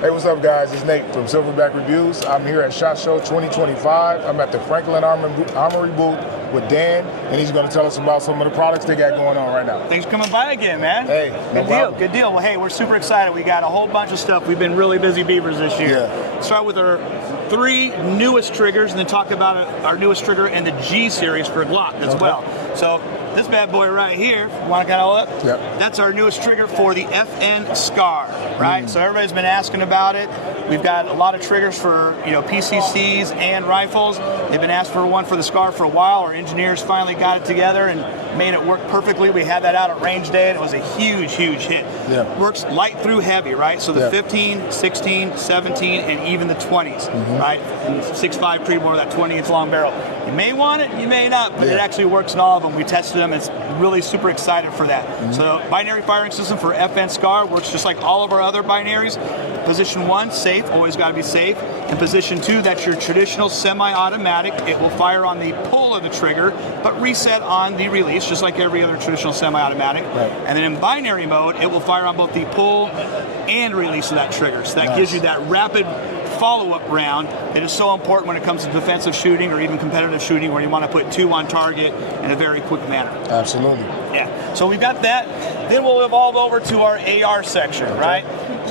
Hey, what's up, guys? It's Nate from Silverback Reviews. I'm here at SHOT Show 2025. I'm at the Franklin Armory booth with Dan, and he's going to tell us about some of the products they got going on right now. Thanks for coming by again, man. Hey, no problem. Good deal. Well, hey, we're super excited. We got a whole bunch of stuff. We've been really busy beavers this year. Yeah. Start with our 3 newest triggers, and then talk about our newest trigger and the G series for Glock as well. So this bad boy right here, want to kind of hold up? Yep. That's our newest trigger for the FN SCAR, right? So everybody's been asking about it. We've got a lot of triggers for PCCs and rifles. They've been asked for one for the SCAR for a while. Our engineers finally got it together and made it work perfectly. We had that out at range day, and it was a huge, huge hit. Yeah. Works light through heavy, right? So the 15, 16, 17, and even the 20s, right? 6.5 Creedmoor, that 20-inch long barrel. You may want it, you may not, but it actually works in all of them. We tested them. It's really super excited for that. So binary firing system for FN SCAR works just like all of our other binaries. Position 1, safe, always got to be safe. In position 2, that's your traditional semi-automatic. It will fire on the pull of the trigger, but reset on the release, just like every other traditional semi-automatic. Right. And then in binary mode, it will fire on both the pull and release of that trigger. So that gives you that rapid follow-up round that is so important when it comes to defensive shooting or even competitive shooting, where you want to put 2 on target in a very quick manner. Absolutely. Yeah, so we've got that. Then we'll evolve over to our AR section, right?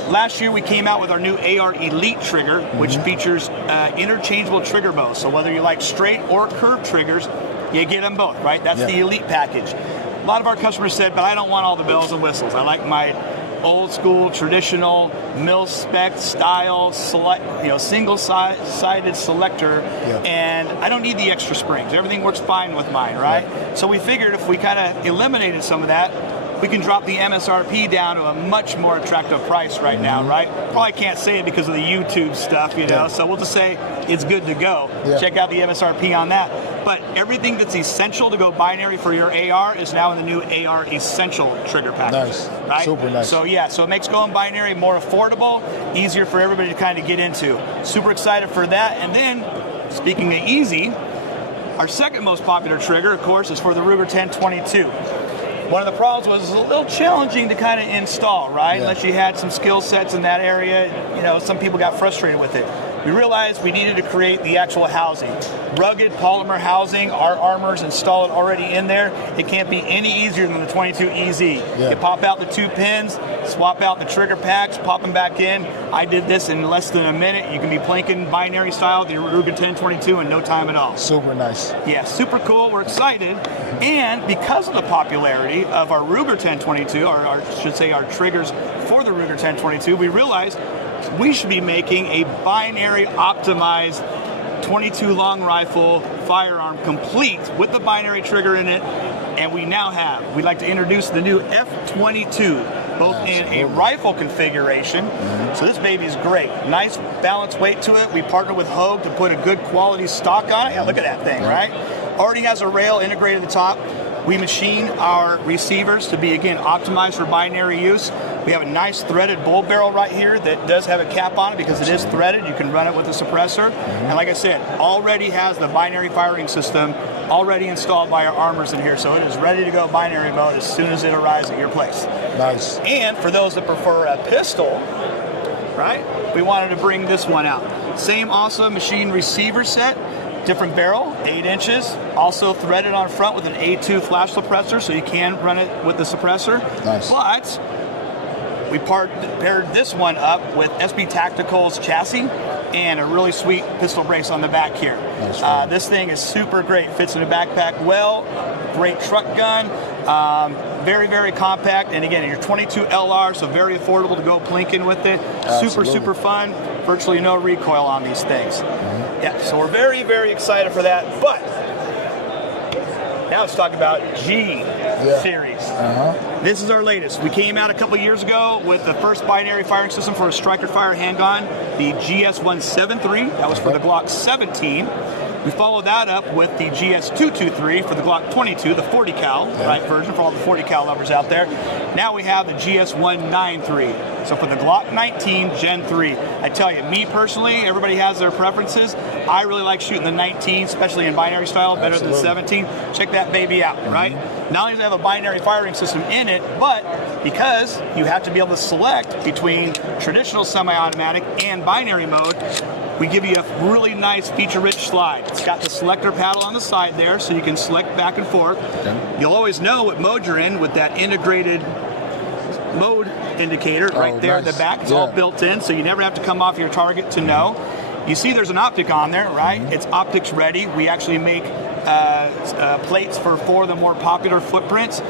Last year we came out with our new AR Elite trigger, which features interchangeable trigger bows. So whether you like straight or curved triggers, you get them both, right? That's the Elite package. A lot of our customers said, but I don't want all the bells and whistles. I like my old school, traditional, mil-spec style, single-sided selector, and I don't need the extra springs. Everything works fine with mine, right? So we figured if we kind of eliminated some of that, we can drop the MSRP down to a much more attractive price right now, right? Probably can't say it because of the YouTube stuff, so we'll just say it's good to go. Check out the MSRP on that. But everything that's essential to go binary for your AR is now in the new AR Essential trigger package. Nice. Right? Super nice. So so it makes going binary more affordable, easier for everybody to kind of get into. Super excited for that. And then, speaking of easy, our second most popular trigger, of course, is for the Ruger 1022. One of the problems was it was a little challenging to kind of install, right? Unless you had some skill sets in that area, some people got frustrated with it. We realized we needed to create the actual housing. Rugged polymer housing, our armor's installed already in there. It can't be any easier than the 22 EZ. You pop out the 2 pins, swap out the trigger packs, pop them back in. I did this in less than a minute. You can be planking binary style with the Ruger 1022 in no time at all. Super nice. Yeah, super cool. We're excited. And because of the popularity of our Ruger 1022, or I should say our triggers for the Ruger 1022, we realized we should be making a binary optimized 22 long rifle firearm complete with the binary trigger in it, and we now have. We'd like to introduce the new F22, both in a rifle configuration. So this baby is great. Nice balanced weight to it. We partnered with Hogue to put a good quality stock on it. Yeah, look at that thing, right? Already has a rail integrated at the top. We machine our receivers to be, again, optimized for binary use. We have a nice threaded bull barrel right here that does have a cap on it because it is threaded. You can run it with a suppressor. And like I said, already has the binary firing system already installed by our armors in here. So it is ready to go binary mode as soon as it arrives at your place. Nice. And for those that prefer a pistol, right, we wanted to bring this one out. Same awesome machine receiver set. Different barrel, 8 inches, also threaded on front with an A2 flash suppressor, so you can run it with the suppressor. Nice. But we paired this one up with SB Tactical's chassis and a really sweet pistol brace on the back here. Nice. This thing is super great, fits in a backpack well, great truck gun, very, very compact, and again, your 22 LR, so very affordable to go plinking with it. Super, super fun, virtually no recoil on these things. Yeah, so we're very, very excited for that, but now let's talk about G series. This is our latest. We came out a couple years ago with the first binary firing system for a striker fire handgun, the GS173. That was for the Glock 17. We followed that up with the GS223 for the Glock 22, the 40 cal, right version for all the 40 cal lovers out there. Now we have the GS193. So for the Glock 19 Gen 3, I tell you, me personally, everybody has their preferences. I really like shooting the 19, especially in binary style, better than 17. Check that baby out, right? Not only does it have a binary firing system in it, but because you have to be able to select between traditional semi-automatic and binary mode, we give you a really nice feature-rich slide. It's got the selector paddle on the side there, so you can select back and forth. You'll always know what mode you're in with that integrated mode indicator right there in the back. It's all built in, so you never have to come off your target to know. You see there's an optic on there, right? It's optics ready. We actually make plates for 4 of the more popular footprints.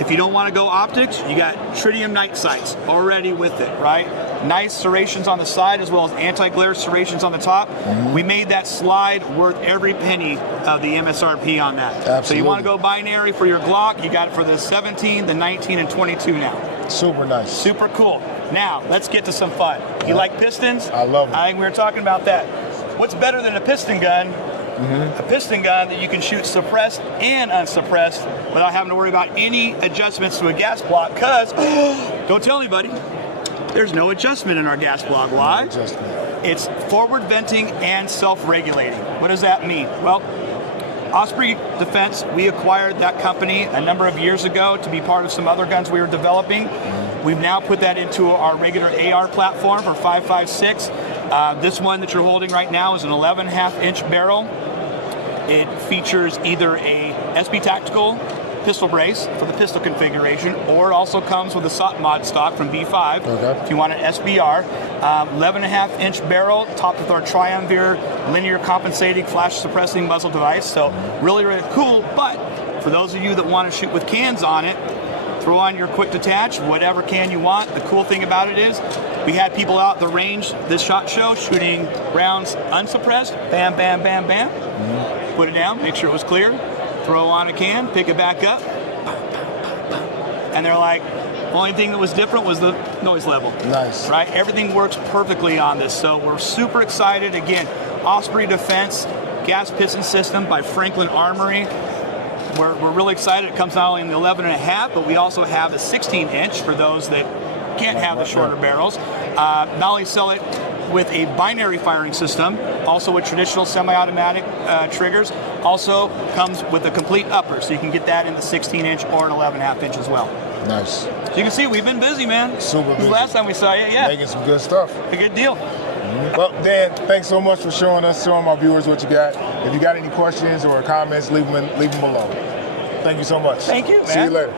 If you don't want to go optics, you got tritium night sights already with it, right? Nice serrations on the side as well as anti-glare serrations on the top. We made that slide worth every penny of the MSRP on that. Absolutely. So you want to go binary for your Glock, you got it for the 17, the 19, and 22 now. Super nice. Super cool. Now, let's get to some fun. You like pistons? I love them. I think we were talking about that. What's better than a piston gun? A piston gun that you can shoot suppressed and unsuppressed without having to worry about any adjustments to a gas block, because, don't tell anybody, there's no adjustment in our gas block. Why? No adjustment. It's forward venting and self-regulating. What does that mean? Well, Osprey Defense, we acquired that company a number of years ago to be part of some other guns we were developing. We've now put that into our regular AR platform for 5.56. This one that you're holding right now is an 11.5-inch barrel. It features either a SB Tactical pistol brace for the pistol configuration, or it also comes with a SOT mod stock from B5 if you want an SBR. 11.5-inch barrel topped with our Triumvir linear compensating flash suppressing muzzle device. So really, really cool. But for those of you that want to shoot with cans on it, throw on your quick detach, whatever can you want. The cool thing about it is we had people out at the range this SHOT Show shooting rounds unsuppressed. Bam, bam, bam, bam. Put it down, make sure it was clear. Throw on a can, pick it back up. And they're like, the only thing that was different was the noise level. Nice. Right? Everything works perfectly on this. So we're super excited. Again, Osprey Defense gas piston system by Franklin Armory. We're really excited. It comes not only in the 11.5, but we also have the 16-inch for those that can't have the shorter barrels. Not only sell it with a binary firing system, also with traditional semi-automatic triggers, also comes with a complete upper, so you can get that in the 16-inch or an 11.5 inch as well. Nice. So you can see we've been busy, man. Super This is busy. the last time we saw you, Making some good stuff. a good deal. Well, Dan, thanks so much for showing my viewers what you got. If you got any questions or comments, leave them below. Thank you so much. Thank you, man. See you later.